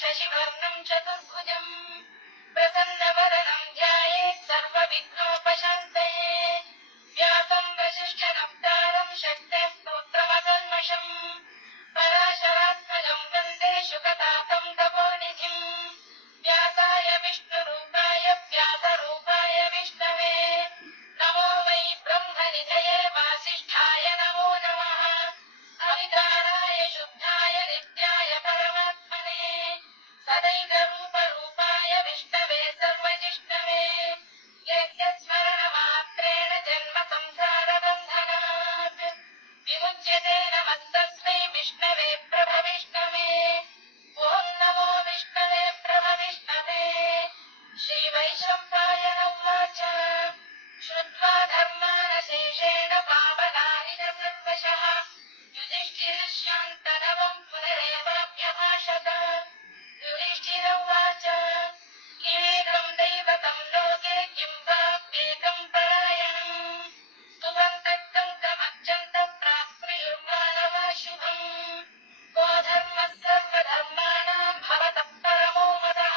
शशिवर्णं चतुर्भुजं प्रसन्नवदनं ध्यायेत् सर्वविघ्नोपशान्तये व्यासं वसिष्ठनप्तारं शक्तेः स्तोत्रमकल्मषम् पराशरात्मजं वन्दे शुकतातं तपोनिधिं व्यासाय विष्णुरूपाय व्यासरूपाय विष्णवे नमो वै ब्रह्मनिधये वासिष्ठाय नमो नमः अविकाराय शुद्धाय नित्याय परमात्मने सदैकरूपरूपाय विष्णवे सर्वजिष्णवे यस्य स्मरणमात्रेण जन्म संसारबन्धनात् विमुच्यते नमस्तस्मै विष्णवे प्रभविष्णवे ॐ नमो विष्णवे प्रभविष्णवे श्रीवैशम्पायन उवाच श्रुत्वा धर्मानशेषेण पावनानि च सर्वशः युधिष्ठिरशान्तनवं पुनरेवाभ्यभाषत युधिष्ठिर उवाच किमेकं दैवतं लोके किं वाप्येकं परायणम् स्तुवन्तः प्राप्नुयुर्मानवा शुभम् को धर्मः सर्वधर्माणां भवतः परमो मतः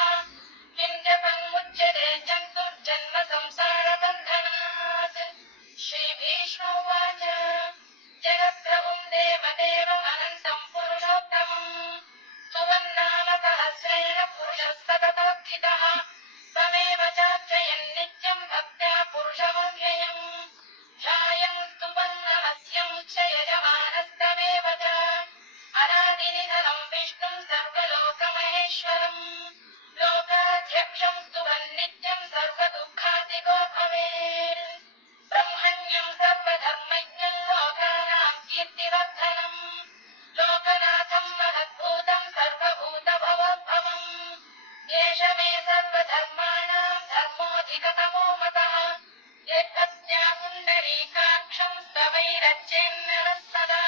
किं जपन्मुच्यते जन्तुर्जन्म संसारबन्धनात् श्रीभीष्म उवाच जगत्प्रभुं देवदेवमनन्तं पुरुषोत्तमम् स्तुवन्नाम सहस्रेण पुरुषः सततोत्थितः त्वमेव चार्चयन् नित्यं भक्त्या पुरुषमव्ययम् ध्यायं स्तुवन् नमस्यं च यजमानस्तमेव च अनादिनिधनं विष्णुं सर्वलोकमहेश्वरम् लोकाध्यक्षं स्तुवन् नित्यं सर्वदुःखातिको भवेत् ब्रह्मण्यं सर्वधर्मज्ञं लोकानां कीर्तिवर्धनम् लोकनाथं महद्भूतं सर्वभूतभवोद्भवम् एष मे सर्वधर्माणां धर्मोऽधिकतमो मतः यत्पत्न्या पुण्डरीकाक्षं स्तवैरर्चेन्नरः सदा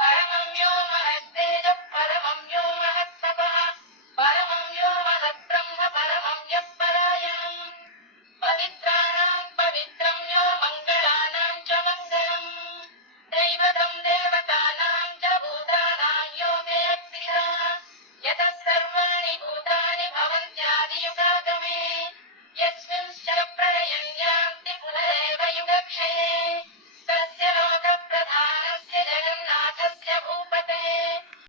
परमं यो महत्तेजः परमं यो महत्तपः परमं यो महद्ब्रह्म परमं यः परायणम् पवित्राणां पवित्रं यो मङ्गलानां च मङ्गलम् दैवतं देवतानां च भूतानां यो मे अग्निः यतः सर्वाणि भूतानि भवन्त्यादियुगान्त